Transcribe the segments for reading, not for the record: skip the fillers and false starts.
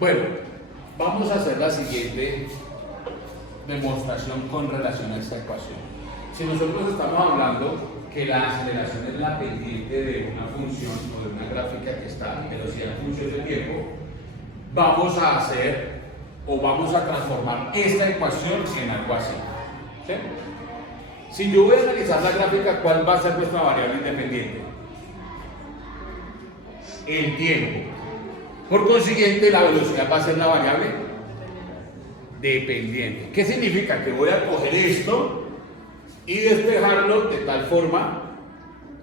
Bueno, vamos a hacer la siguiente demostración con relación a esta ecuación. Si nosotros estamos hablando que la aceleración es la pendiente de una función o de una gráfica que está en velocidad en función de tiempo, vamos a hacer o vamos a transformar esta ecuación en algo así. ¿Sí? Si yo voy a analizar la gráfica, ¿cuál va a ser nuestra variable independiente? El tiempo. Por consiguiente, la velocidad va a ser la variable dependiente. ¿Qué significa? Que voy a coger esto y despejarlo de tal forma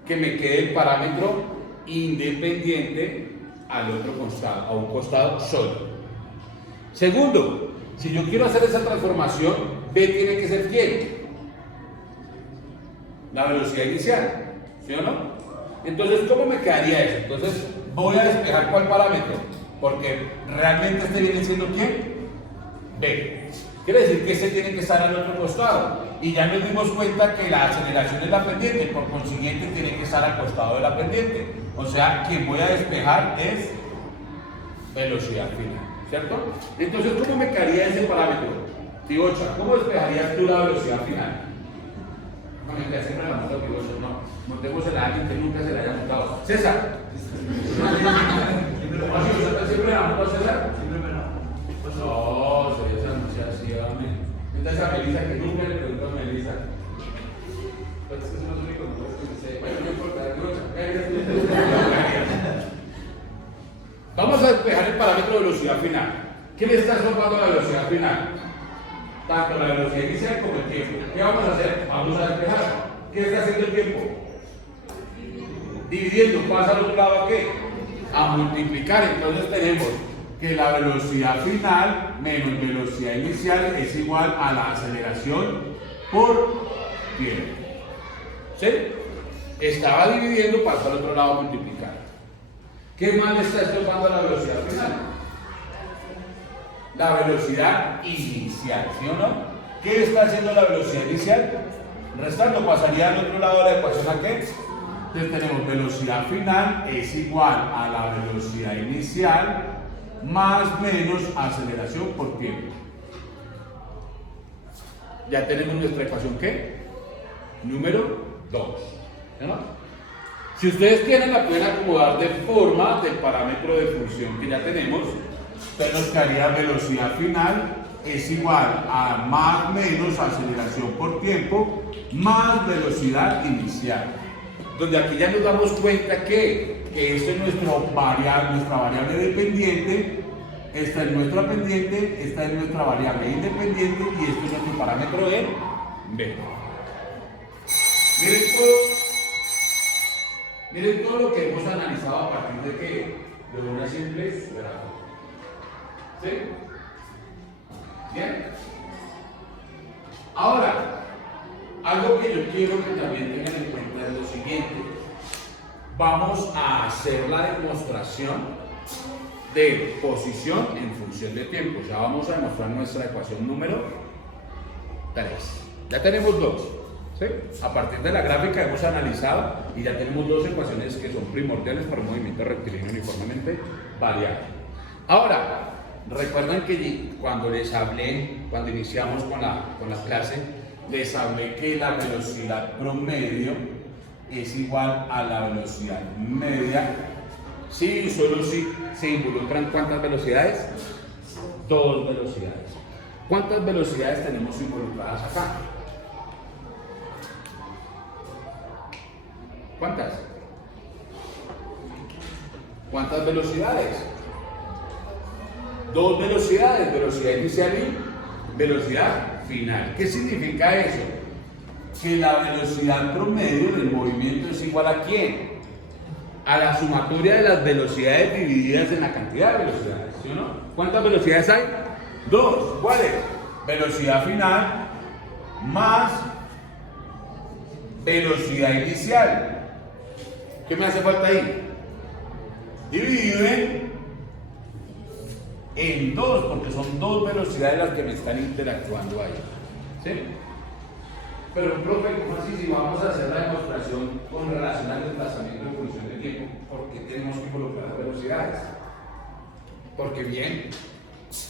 que me quede el parámetro independiente al otro costado, a un costado solo. Segundo, si yo quiero hacer esa transformación, B tiene que ser ¿quién? La velocidad inicial, ¿sí o no? Entonces, ¿cómo me quedaría eso? Entonces, voy a despejar ¿cuál parámetro? Porque realmente este viene siendo ¿quién? B. Quiere decir que este tiene que estar al otro costado. Y ya nos dimos cuenta que la aceleración es la pendiente, por consiguiente tiene que estar al costado de la pendiente. O sea, quien voy a despejar es velocidad final, ¿cierto? Entonces, ¿cómo me quedaría ese parámetro? Pivocha, ¿cómo despejarías tú la velocidad final? Bueno, ya siempre la monto Pivocha, no. Montemos el alguien que nunca se la haya montado. César. ¿Siempre la montó César? Siempre me la. No, César, no sea así, amén. Entonces a Melissa que nunca le preguntó a Melissa. Pues es los únicos que sé. Bueno, no importa, vamos a despejar el parámetro de velocidad final. ¿Qué le está formando la velocidad final? Tanto la velocidad inicial como el tiempo. ¿Qué vamos a hacer? Vamos a despejar. ¿Qué está haciendo el tiempo? Dividiendo. ¿Pasa al otro lado a qué? A multiplicar. Entonces tenemos que la velocidad final menos velocidad inicial es igual a la aceleración por tiempo. ¿Sí? Estaba dividiendo, pasa al otro lado a multiplicar. ¿Qué más le está estorbando a la velocidad final? La velocidad inicial, ¿sí o no? ¿Qué está haciendo la velocidad inicial? Restando, pasaría al otro lado de la ecuación ¿a qué? Entonces tenemos velocidad final es igual a la velocidad inicial más menos aceleración por tiempo. Ya tenemos nuestra ecuación ¿qué? Número 2. ¿No? Si ustedes quieren la pueden acomodar de forma del parámetro de función que ya tenemos. Entonces nos quedaría velocidad final es igual a más menos aceleración por tiempo más velocidad inicial. Donde aquí ya nos damos cuenta que esto es nuestra variable dependiente, esta es nuestra pendiente, esta es nuestra variable independiente y este es nuestro parámetro de B. Miren todo lo que hemos analizado a partir de que de una simple gráfica. ¿Sí? ¿Bien? Ahora, algo que yo quiero que también tengan en cuenta es lo siguiente. Vamos a hacer la demostración de posición en función de tiempo. Ya vamos a demostrar nuestra ecuación número 3. Ya tenemos dos. ¿Sí? A partir de la gráfica hemos analizado y ya tenemos dos ecuaciones que son primordiales para un movimiento rectilíneo uniformemente variable. Ahora, recuerdan que cuando les hablé, cuando iniciamos con la clase, les hablé que la velocidad promedio es igual a la velocidad media. Sí, solo si se involucran ¿cuántas velocidades? Dos velocidades. ¿Cuántas velocidades tenemos involucradas acá? ¿Cuántas? ¿Cuántas velocidades? Dos velocidades, velocidad inicial y velocidad final. ¿Qué significa eso? Que la velocidad promedio del movimiento es igual a ¿quién? A la sumatoria de las velocidades divididas en la cantidad de velocidades, ¿sí o no? ¿Cuántas velocidades hay? Dos. ¿Cuáles? Velocidad final más velocidad inicial. ¿Qué me hace falta ahí? Dividen en dos, porque son dos velocidades las que me están interactuando ahí. ¿Sí? Pero, profe, ¿cómo así si vamos a hacer la demostración con relación al desplazamiento en función de tiempo? ¿Por qué tenemos que involucrar las velocidades? Porque bien,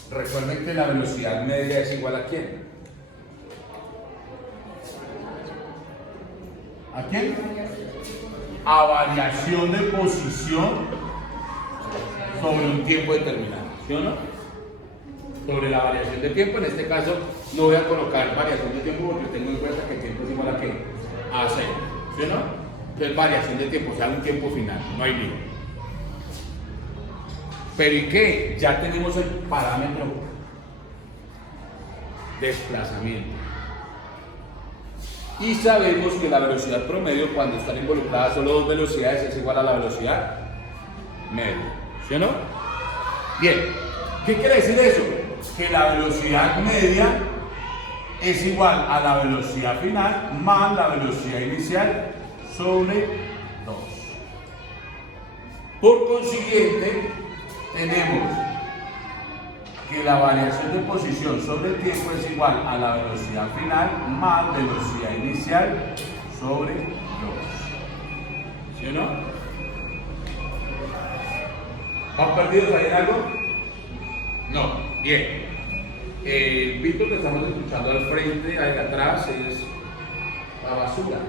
recuerden que la velocidad media es igual a quién. ¿A quién? A variación de posición sobre un tiempo determinado, ¿sí o no? Sobre la variación de tiempo, en este caso no voy a colocar variación de tiempo porque tengo en cuenta que el tiempo es igual a qué? A 0, ¿sí o no? Entonces variación de tiempo, o sea, un tiempo final, no hay lío. Pero ¿y qué? Ya tenemos el parámetro desplazamiento. Y sabemos que la velocidad promedio, cuando están involucradas solo dos velocidades, es igual a la velocidad media. ¿Sí o no? Bien, ¿qué quiere decir eso? Que la velocidad media es igual a la velocidad final más la velocidad inicial sobre 2. Por consiguiente, tenemos que la variación de posición sobre el tiempo es igual a la velocidad final más velocidad inicial sobre 2. ¿Sí o no? ¿Han perdido ahí en algo? No. Bien. El pito que estamos escuchando al frente, ahí atrás, es la basura.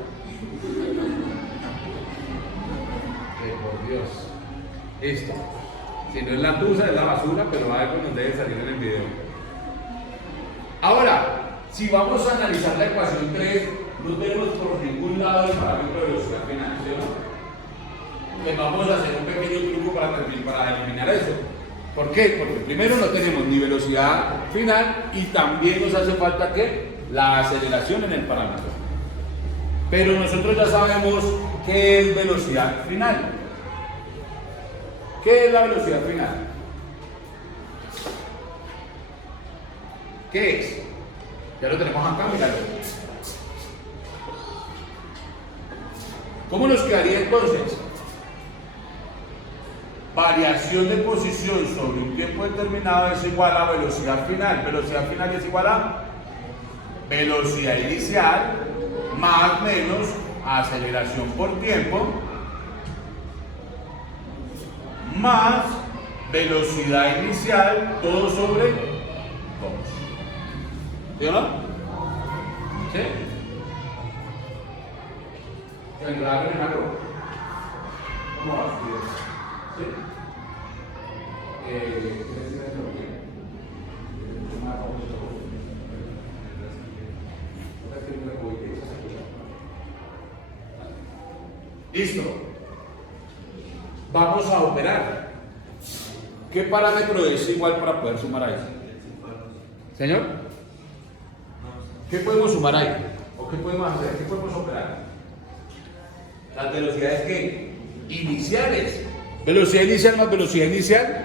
Por Dios. Esto. Si no es la tusa, es la basura, pero va a ver cómo debe salir en el video. Ahora, si vamos a analizar la ecuación 3, no tenemos por ningún lado el parámetro de velocidad final, ¿sí o no? Pues vamos a hacer un pequeño truco para eliminar eso. ¿Por qué? Porque primero no tenemos ni velocidad final y también nos hace falta ¿qué? La aceleración en el parámetro. Pero nosotros ya sabemos qué es velocidad final. ¿Qué es la velocidad final? ¿Qué es? Ya lo tenemos acá, mirad. ¿Cómo nos quedaría entonces? Variación de posición sobre un tiempo determinado es igual a velocidad final. Velocidad final es igual a velocidad inicial más menos aceleración por tiempo más velocidad inicial, todo sobre 2. ¿Sí o no? ¿Sí? ¿Vendrá a ver algo? ¿Cómo vas? ¿Sí? Listo. Vamos a operar. ¿Qué parámetro es igual para poder sumar ahí? ¿Señor? ¿Qué podemos sumar ahí? ¿O qué podemos hacer? ¿Qué podemos operar? Las velocidades ¿qué? Iniciales. Velocidad inicial más velocidad inicial.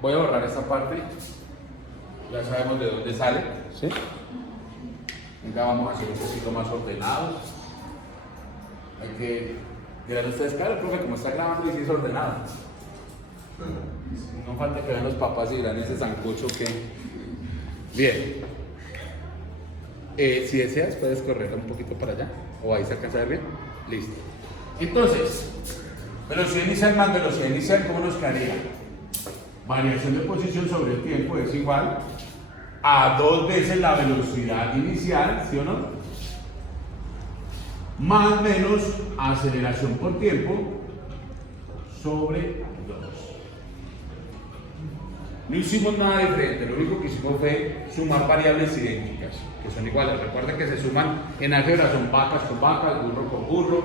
Voy a borrar esta parte. Ya sabemos de dónde sale. ¿Sí? Venga, vamos a hacer un poquito más ordenados. Hay que mirar ustedes, claro, profe, como está grabando y si es ordenado. No falta que vean los papás y vean ese sancocho que. Bien. Si deseas, puedes correr un poquito para allá. O ahí se alcanza a ver bien. Listo. Entonces, velocidad inicial más velocidad inicial, ¿cómo nos quedaría? Variación de posición sobre el tiempo es igual a 2 veces la velocidad inicial, ¿sí o no? Más menos aceleración por tiempo sobre 2. No hicimos nada diferente, lo único que hicimos fue sumar variables idénticas, que son iguales. Recuerden que se suman en álgebra, son vacas con vacas, burro con burro,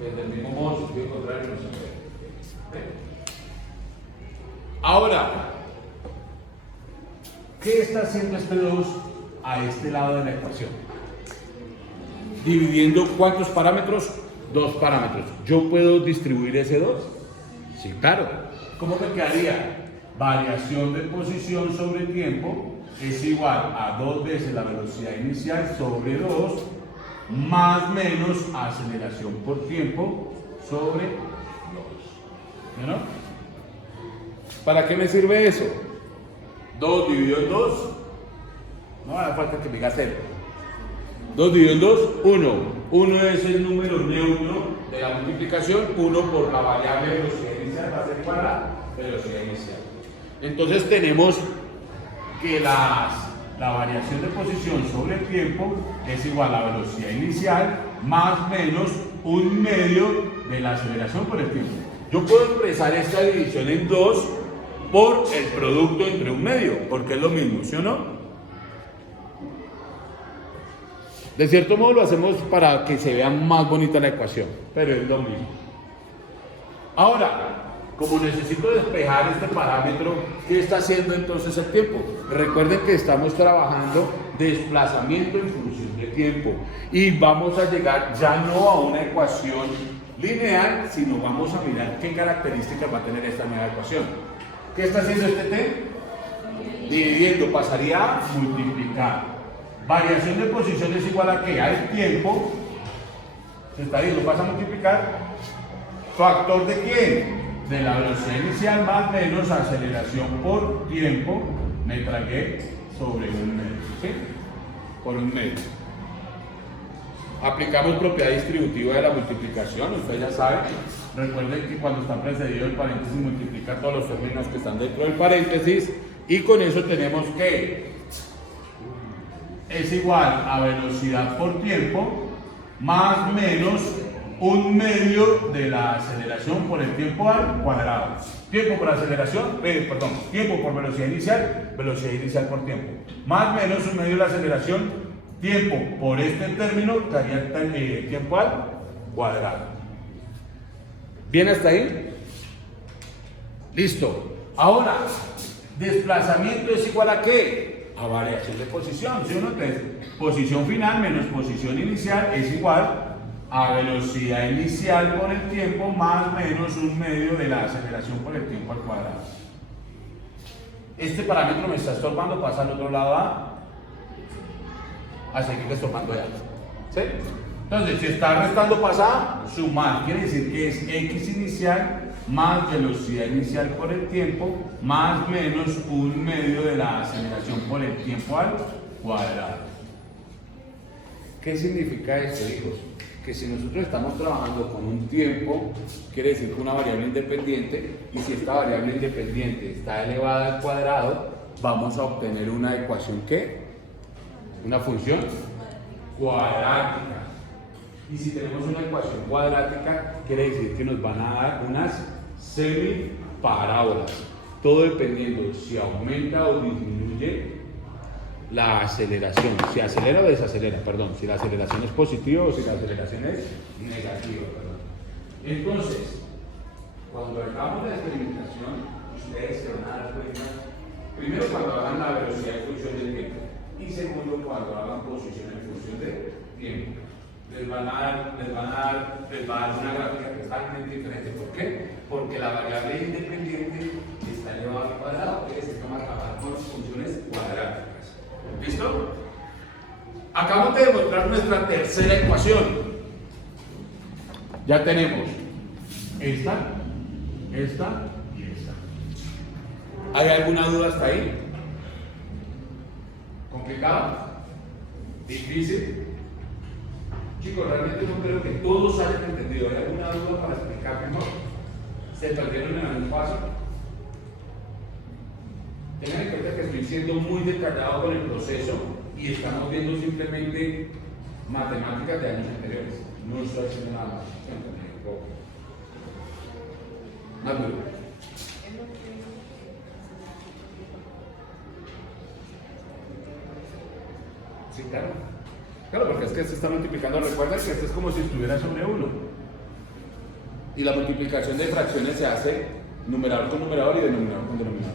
del mismo modo, sentido contrario, no se puede. Ahora, ¿qué está haciendo este 2 a este lado de la ecuación? Dividiendo ¿cuántos parámetros? 2 parámetros. ¿Yo puedo distribuir ese 2? Sí, claro. ¿Cómo me quedaría? Variación de posición sobre tiempo es igual a 2 veces la velocidad inicial sobre 2 más menos aceleración por tiempo sobre 2. ¿No? ¿Para qué me sirve eso? 2 dividido en 2. No hace falta que me diga 0. 2 dividido en 2, 1. 1 es el número neutro de la multiplicación. 1 por la variable velocidad inicial va a ser igual a la velocidad inicial. Entonces tenemos que la variación de posición sobre el tiempo es igual a la velocidad inicial más menos un medio de la aceleración por el tiempo. Yo puedo expresar esta división en dos por el producto entre un medio, porque es lo mismo, ¿sí o no? De cierto modo lo hacemos para que se vea más bonita la ecuación, pero es lo mismo. Ahora, como necesito despejar este parámetro, ¿qué está haciendo entonces el tiempo? Recuerden que estamos trabajando desplazamiento en función de tiempo y vamos a llegar ya no a una ecuación lineal, sino vamos a mirar qué características va a tener esta nueva ecuación. ¿Qué está haciendo este T? Dividiendo, pasaría a multiplicar. Variación de posición es igual a ¿qué? Al tiempo. Se está diciendo, pasa a multiplicar. ¿Factor de quién? De la velocidad inicial más menos aceleración por tiempo. Me tragué sobre un medio. ¿Sí? Por un medio. Aplicamos propiedad distributiva de la multiplicación. Ustedes ya saben. Recuerden que cuando está precedido el paréntesis multiplica todos los términos que están dentro del paréntesis. Y con eso tenemos que es igual a velocidad por tiempo más menos un medio de la aceleración por el tiempo al cuadrado. Tiempo por aceleración, tiempo por velocidad inicial por tiempo. Más menos un medio de la aceleración, tiempo por este término, daría tiempo al cuadrado. ¿Bien hasta ahí? Listo. Ahora, desplazamiento es igual a ¿qué? A variación de posición, ¿sí o no? Entonces, posición final menos posición inicial es igual a velocidad inicial por el tiempo más menos un medio de la aceleración por el tiempo al cuadrado. Este parámetro me está estorbando, pasa al otro lado a seguir estorbando ya. ¿Sí? Entonces, si está restando pasa a sumar, quiere decir que es x inicial más velocidad inicial por el tiempo, más menos un medio de la aceleración por el tiempo al cuadrado. ¿Qué significa esto, hijos? Que si nosotros estamos trabajando con un tiempo, quiere decir que una variable independiente, y si esta variable independiente está elevada al cuadrado, vamos a obtener una ecuación ¿qué? Una función cuadrática. Y si tenemos una ecuación cuadrática, quiere decir que nos van a dar unas semiparábolas, todo dependiendo si aumenta o disminuye la aceleración, si acelera o desacelera, si la aceleración es positiva o si la aceleración es negativa. Entonces, cuando hagamos la experimentación, ustedes se van a dar cuenta, primero cuando hagan la velocidad en función del tiempo y segundo cuando hagan posición en función del tiempo. Les va a dar una gráfica totalmente diferente. ¿Por qué? Porque la variable independiente está elevada al cuadrado, que se llama trabajar con funciones cuadráticas. ¿Listo? Acabamos de demostrar nuestra tercera ecuación. Ya tenemos esta y esta. ¿Hay alguna duda hasta ahí? ¿Complicado? ¿Difícil? Chicos, realmente no creo que todos hayan entendido. ¿Hay alguna duda para explicar mejor? ¿Se perdieron en algún paso? Tengan en cuenta que estoy siendo muy detallado con el proceso y estamos viendo simplemente matemáticas de años anteriores. No estoy haciendo nada más. Una duda. Sí, claro. Claro, porque es que se está multiplicando. Recuerda que esto es como si estuviera sobre 1. Y la multiplicación de fracciones se hace numerador con numerador y denominador con denominador.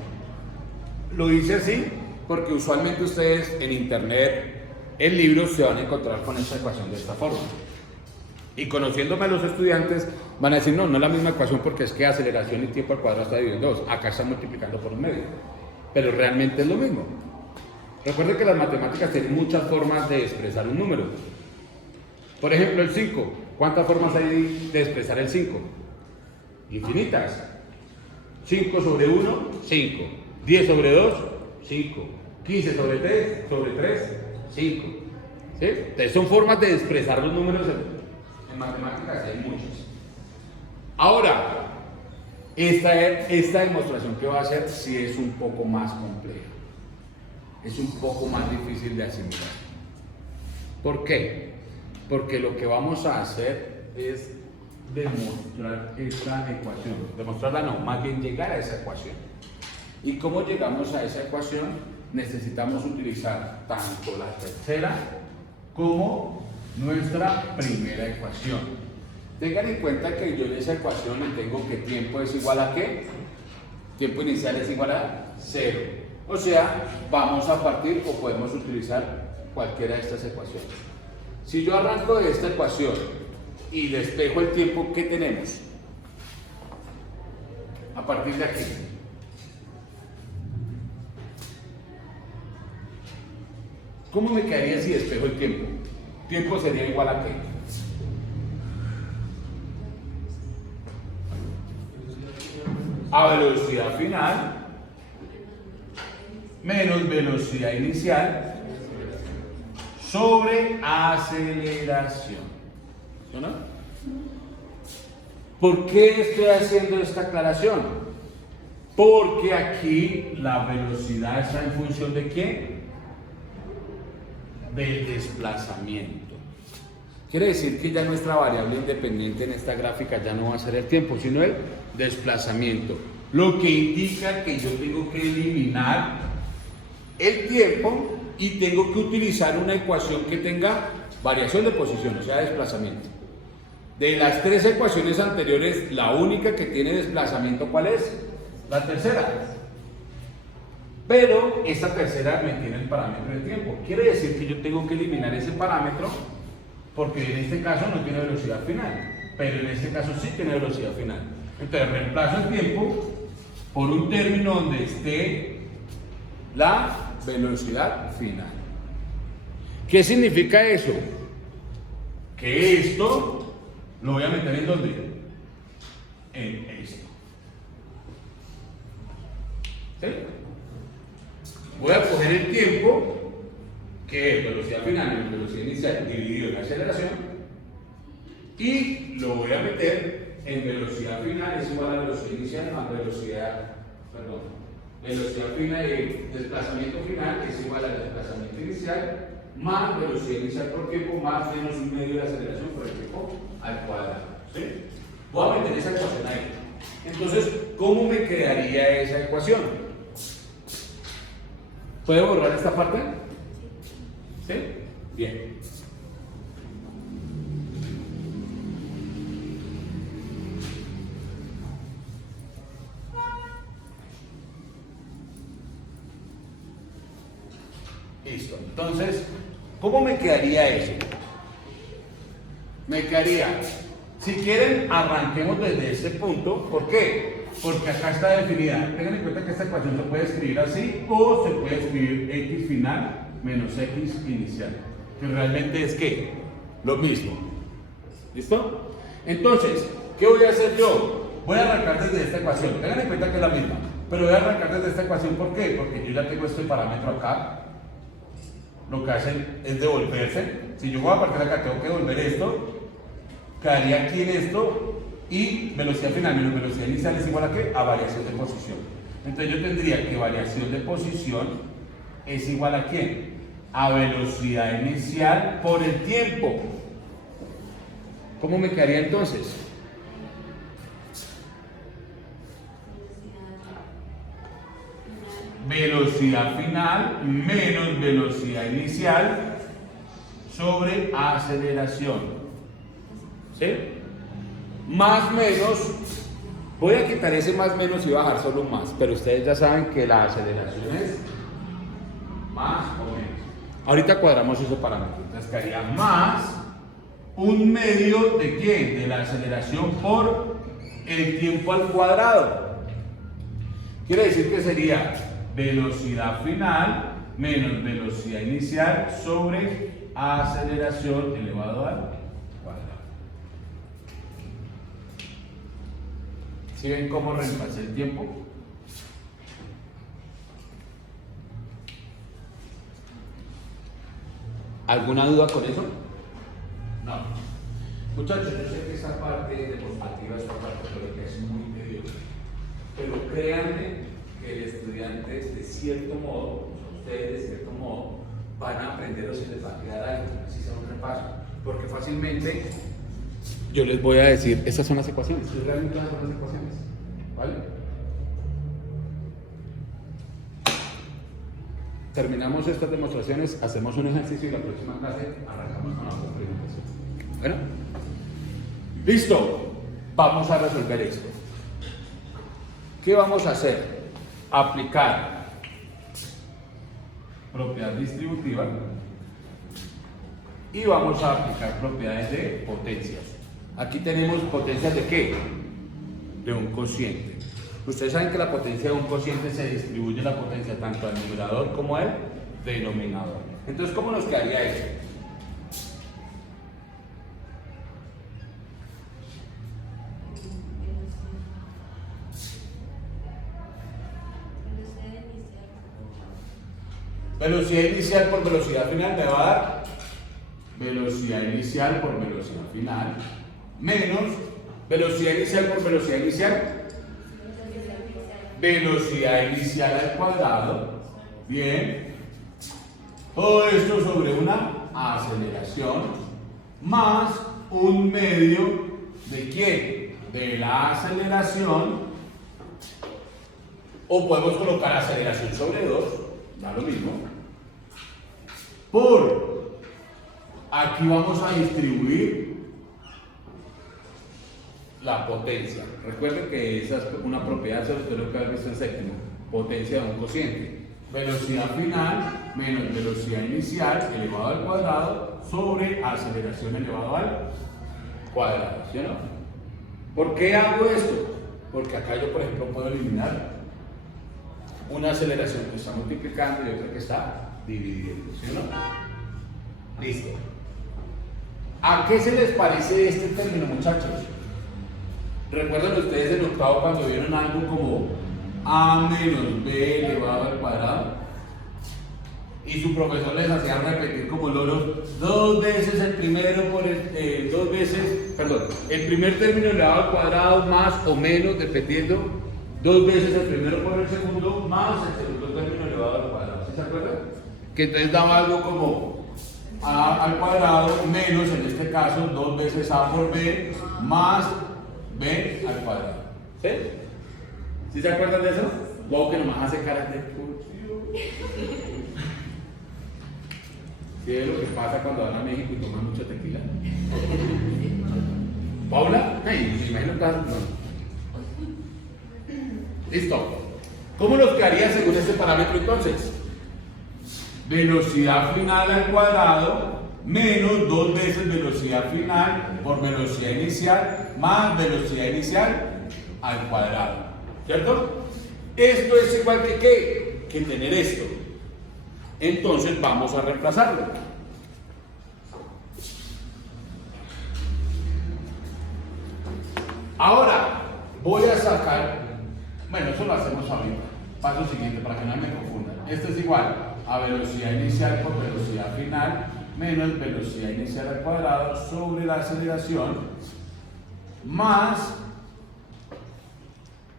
Lo hice así porque usualmente ustedes en internet, en libros, se van a encontrar con esta ecuación de esta forma. Y conociéndome a los estudiantes, van a decir, no es la misma ecuación porque es que aceleración y tiempo al cuadrado está dividido en 2. Acá están multiplicando por un medio. Pero realmente es lo mismo. Recuerden que las matemáticas tienen muchas formas de expresar un número. Por ejemplo, el 5. ¿Cuántas formas hay de expresar el 5? Infinitas. 5 sobre 1, 5. 10 sobre 2, 5. 15 sobre 3, 5. ¿Sí? Entonces son formas de expresar los números en matemáticas, hay muchas. Ahora, Esta demostración que va a hacer sí es un poco más compleja. Es un poco más difícil de asimilar. ¿Por qué? Porque lo que vamos a hacer es demostrar esta ecuación. Demostrarla no, más bien llegar a esa ecuación. ¿Y cómo llegamos a esa ecuación? Necesitamos utilizar tanto la tercera como nuestra primera ecuación. Tengan en cuenta que yo en esa ecuación le tengo que tiempo es igual a ¿qué? Tiempo inicial es igual a 0. O sea, vamos a partir o podemos utilizar cualquiera de estas ecuaciones. Si yo arranco de esta ecuación y despejo el tiempo que tenemos, a partir de aquí, ¿cómo me quedaría si despejo el tiempo? Tiempo sería igual a ¿qué? A velocidad final menos velocidad inicial sobre aceleración. ¿Sí o no? ¿Por qué estoy haciendo esta aclaración? Porque aquí la velocidad está en función de ¿qué? Del desplazamiento. Quiere decir que ya nuestra variable independiente en esta gráfica ya no va a ser el tiempo, sino el desplazamiento. Lo que indica que yo tengo que eliminar el tiempo y tengo que utilizar una ecuación que tenga variación de posición, o sea, desplazamiento. De las tres ecuaciones anteriores, la única que tiene desplazamiento, ¿cuál es? La tercera. Pero esta tercera me tiene el parámetro de tiempo. Quiere decir que yo tengo que eliminar ese parámetro porque en este caso no tiene velocidad final, pero en este caso sí tiene velocidad final. Entonces reemplazo el tiempo por un término donde esté la velocidad final. ¿Qué significa eso? Que esto lo voy a meter en ¿dónde? En esto. ¿Sí? Voy a coger el tiempo, que es velocidad final menos velocidad inicial, dividido en aceleración, y lo voy a meter en velocidad final es igual a velocidad inicial más velocidad final, desplazamiento final es igual al desplazamiento inicial más velocidad inicial por tiempo más menos un medio de aceleración por el tiempo al cuadrado. ¿Sí? Voy a meter esa ecuación ahí. Entonces, ¿cómo me quedaría esa ecuación? ¿Puedo borrar esta parte? ¿Sí? Bien. Listo. Entonces, ¿cómo me quedaría eso? Me quedaría, si quieren, arranquemos desde este punto. ¿Por qué? Porque acá está definida. Tengan en cuenta que esta ecuación se puede escribir así o se puede escribir x final menos x inicial. Que realmente es ¿qué? Lo mismo. ¿Listo? Entonces, ¿qué voy a hacer yo? Voy a arrancar desde esta ecuación. Tengan en cuenta que es la misma. Pero voy a arrancar desde esta ecuación. ¿Por qué? Porque yo ya tengo este parámetro acá. Lo que hacen es devolverse. Si yo voy a partir de acá, tengo que devolver esto. Quedaría aquí en esto. Y velocidad final menos velocidad inicial es igual a ¿qué? A variación de posición. Entonces yo tendría que variación de posición es igual a ¿qué? A velocidad inicial por el tiempo. ¿Cómo me quedaría entonces? Velocidad final menos velocidad inicial sobre aceleración. ¿Sí? Más menos, voy a quitar ese más menos y bajar solo un más, pero ustedes ya saben que la aceleración es más o menos. Ahorita cuadramos ese parámetro, entonces quedaría más un medio de ¿qué? De la aceleración por el tiempo al cuadrado. Quiere decir que sería velocidad final menos velocidad inicial sobre aceleración elevado al cuadrado. ¿Sí ven cómo reemplacé el tiempo? ¿Alguna duda con eso? No. Muchachos, yo sé que esa parte demostrativa, esta parte teórica es muy tediosa. pero créanme que el estudiante, de cierto modo, ustedes de cierto modo, van a aprender o se les va a quedar algo, así sea un repaso, porque fácilmente yo les voy a decir, estas son las ecuaciones, y realmente estas son las ecuaciones, ¿vale? Terminamos estas demostraciones, hacemos un ejercicio y la próxima clase arrancamos con la complementación. Bueno, listo, vamos a resolver esto. ¿Qué vamos a hacer? Aplicar propiedad distributiva y vamos a aplicar propiedades de potencias. Aquí tenemos potencias de ¿qué? De un cociente. Ustedes saben que la potencia de un cociente se distribuye la potencia tanto al numerador como al denominador. Entonces, ¿cómo nos quedaría eso? Velocidad inicial por velocidad final me va a dar velocidad inicial por velocidad final menos velocidad inicial por velocidad inicial, velocidad inicial al cuadrado, bien, todo esto sobre una aceleración más un medio de ¿quién? De la aceleración, o podemos colocar aceleración sobre 2, da lo mismo, por aquí vamos a distribuir la potencia. Recuerden que esa es una propiedad, sobre todo lo que habéis visto en séptimo, potencia de un cociente. Velocidad final menos velocidad inicial elevado al cuadrado sobre aceleración elevado al cuadrado, ¿sí o no? ¿Por qué hago esto? Porque acá yo, por ejemplo, puedo eliminar una aceleración que está multiplicando y otra que está dividiendo, ¿sí o no? Listo. ¿A qué se les parece este término, muchachos? ¿Recuerdan ustedes en octavo cuando vieron algo como a menos b elevado al cuadrado? Y su profesor les hacía repetir como loros dos veces el primero por el, dos veces, perdón, el primer término elevado al cuadrado más o menos, dependiendo, dos veces el primero por el segundo más el segundo término elevado al cuadrado. ¿Sí se acuerdan? Que entonces daba algo como a al cuadrado menos, en este caso, dos veces a por b más b al cuadrado. ¿Sí? ¿Sí se acuerdan de eso? Wow, que nomás hace caras de ¿sí es lo que pasa cuando van a México y toman mucho tequila? ¿Paula? Ay, me imagino que no. Listo. ¿Cómo nos quedaría según este parámetro entonces? Velocidad final al cuadrado menos dos veces velocidad final por velocidad inicial más velocidad inicial al cuadrado. ¿Cierto? Esto es igual que ¿qué? Que tener esto. Entonces vamos a reemplazarlo. Ahora voy a sacar, bueno, eso lo hacemos ahorita. Paso siguiente para que no me confundan. Esto es igual a velocidad inicial por velocidad final menos velocidad inicial al cuadrado sobre la aceleración más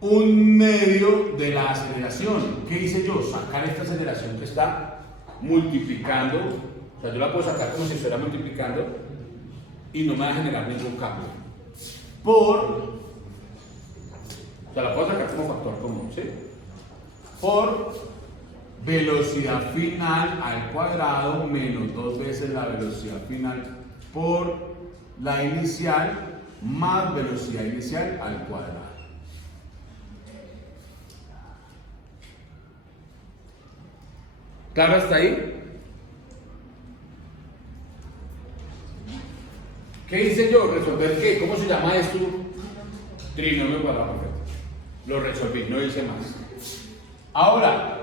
un medio de la aceleración. ¿Qué hice yo? Sacar esta aceleración que está multiplicando, o sea, yo la puedo sacar como si estuviera multiplicando y no me va a generar ningún cambio. O sea, la puedo sacar como factor común, ¿sí? Por velocidad final al cuadrado menos dos veces la velocidad final por la inicial más velocidad inicial al cuadrado. ¿Claro hasta ahí? ¿Qué hice yo? ¿Resolver qué? ¿Cómo se llama esto? Trinomio cuadrado perfecto. Lo resolví, no hice más. Ahora,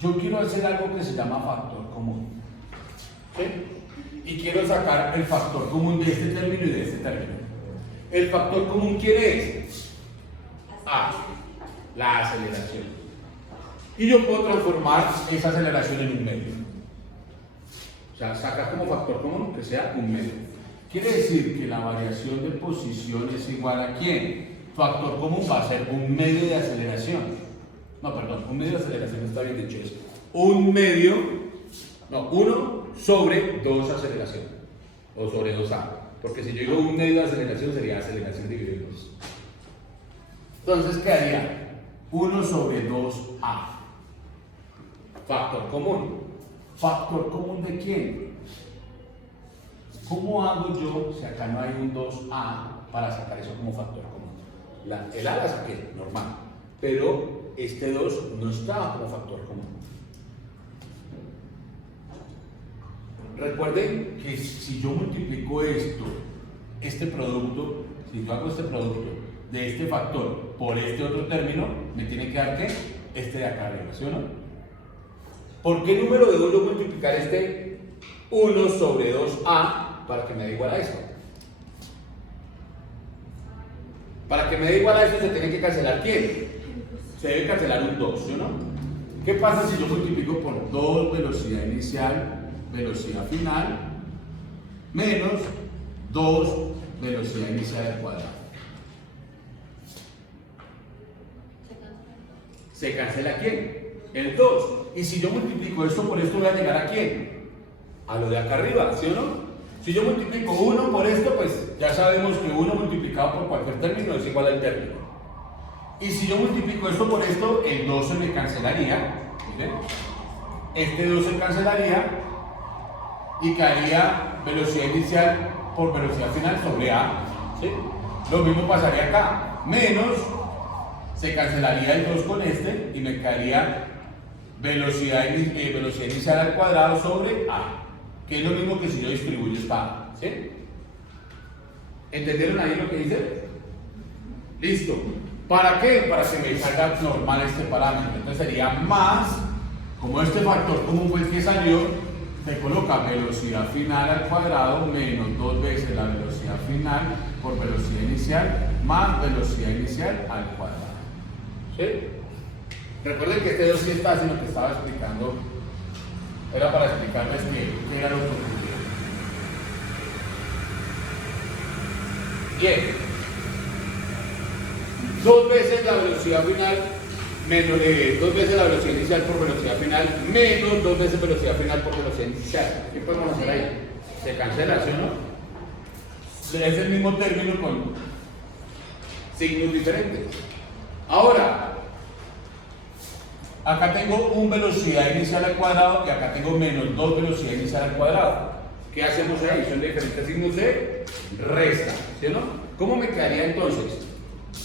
yo quiero hacer algo que se llama factor común. ¿Sí? Y quiero sacar el factor común de este término y de este término. ¿El factor común quién es? A, la aceleración. Y yo puedo transformar esa aceleración en un medio. O sea, sacar como factor común que sea un medio. Quiere decir que la variación de posición es igual a ¿quién? factor común va a ser un medio de aceleración. No, perdón, un medio de aceleración está bien dicho, es un medio, no, 1 sobre 2 aceleración, o sobre 2A, porque si yo digo un medio de aceleración sería aceleración dividido en 2. Entonces quedaría 1 sobre 2A. Factor común. ¿Factor común de quién? ¿Cómo hago yo si acá no hay un 2A para sacar eso como factor común? El A la saqué, normal, pero este 2 no estaba como factor común. Recuerden que si yo multiplico este producto, si yo hago este producto de este factor por este otro término, me tiene que dar ¿qué? Este de acá arriba, ¿sí o no? ¿Por qué número debo yo multiplicar este 1 sobre 2A para que me dé igual a esto? Para que me dé igual a esto se tiene que cancelar ¿quién? Se debe cancelar un 2, ¿sí o no? ¿Qué pasa si yo multiplico por 2 velocidad inicial, velocidad final, menos 2 velocidad inicial al cuadrado? ¿Se cancela quién? El 2. Y si yo multiplico esto por esto, voy a llegar ¿a quién? A lo de acá arriba, ¿sí o no? Si yo multiplico 1 por esto, pues ya sabemos que 1 multiplicado por cualquier término es igual al término. Y si yo multiplico esto por esto, el 2 se me cancelaría. Miren. Este 2 se cancelaría y quedaría velocidad inicial por velocidad final sobre A. ¿Sí? Lo mismo pasaría acá. Menos, se cancelaría el 2 con este y me quedaría velocidad inicial al cuadrado sobre A, que es lo mismo que si yo distribuyo esta A. ¿Sí? ¿Entendieron ahí lo que dice? Listo. ¿Para qué? Para que me salga normal este parámetro. Entonces sería más, como este factor común fue el que salió, se coloca velocidad final al cuadrado menos 2 veces la velocidad final por velocidad inicial más velocidad inicial al cuadrado. ¿Sí? Recuerden que este 2 sí está haciendo lo que estaba explicando, era para explicarles qué era lo que ocurría. Bien, 2 veces la velocidad final menos 2 veces la velocidad inicial por velocidad final menos 2 veces velocidad final por velocidad inicial. ¿Qué podemos hacer ahí? Se cancela, ¿sí o no? Es el mismo término con signos diferentes. Ahora, acá tengo un velocidad inicial al cuadrado y acá tengo menos 2 velocidad inicial al cuadrado. ¿Qué hacemos ahí? Son diferentes signos de resta, ¿sí o no? ¿Cómo me quedaría entonces?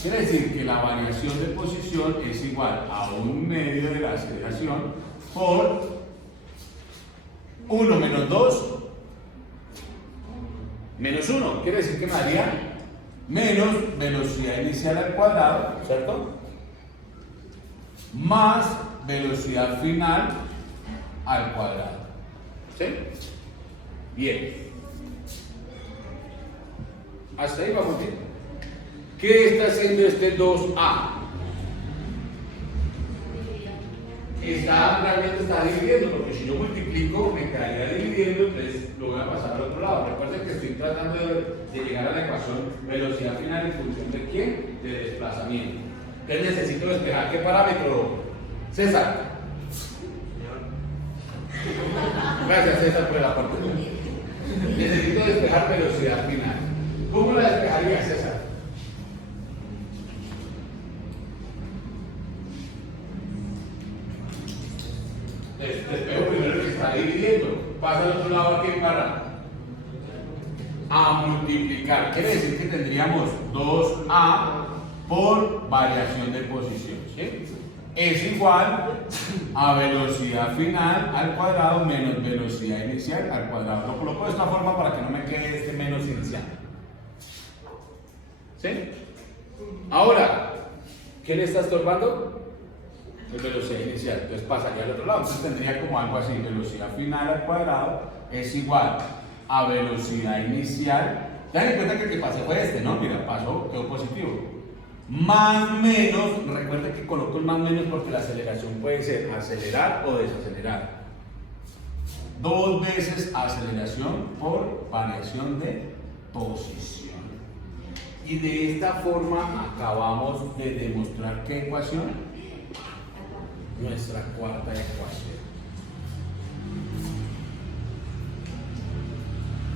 Quiere decir que la variación de posición es igual a un medio de la aceleración por 1 menos 2 menos 1. Quiere decir que me daría menos velocidad inicial al cuadrado, ¿cierto? Más velocidad final al cuadrado. ¿Sí? Bien. Hasta ahí vamos bien. ¿Qué está haciendo este 2A? Realmente está dividiendo, porque si yo multiplico me quedaría dividiendo, entonces lo voy a pasar al otro lado. Recuerden que estoy tratando de llegar a la ecuación velocidad final en función de ¿quién? De desplazamiento. Entonces necesito despejar ¿qué parámetro? César. Gracias César por el aporte. Necesito despejar velocidad final. ¿Cómo la despejaría César? Despejo primero el que está dividiendo. Pasa al otro lado aquí para a multiplicar. Quiere decir que tendríamos 2A por variación de posición. ¿Sí? Es igual a velocidad final al cuadrado menos velocidad inicial al cuadrado. Lo coloco de esta forma para que no me quede este menos inicial. ¿Sí? Ahora, ¿qué le está estorbando? Pues velocidad inicial. Entonces pasaría al otro lado. Entonces tendría como algo así: velocidad final al cuadrado es igual a velocidad inicial. Ten en cuenta que el que pasé fue este, ¿no? Mira, pasó, quedó positivo. Más menos, recuerda que coloco el más menos porque la aceleración puede ser acelerar o desacelerar. 2 veces aceleración por variación de posición. Y de esta forma acabamos de demostrar ¿qué ecuación? Nuestra cuarta ecuación.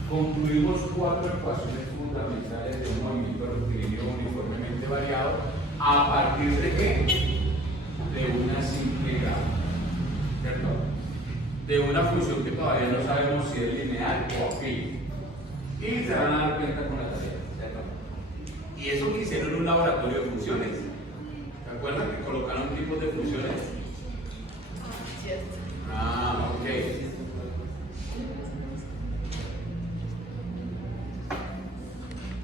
Concluimos 4 ecuaciones fundamentales de un movimiento rectilíneo uniformemente variado a partir de ¿qué? De una simple gráfica, ¿cierto? De una función que todavía no sabemos si es lineal o afín. Y se van a dar cuenta con la tarea, ¿cierto? Y eso que hicieron en un laboratorio de funciones. ¿Se acuerdan que colocaron tipos de funciones?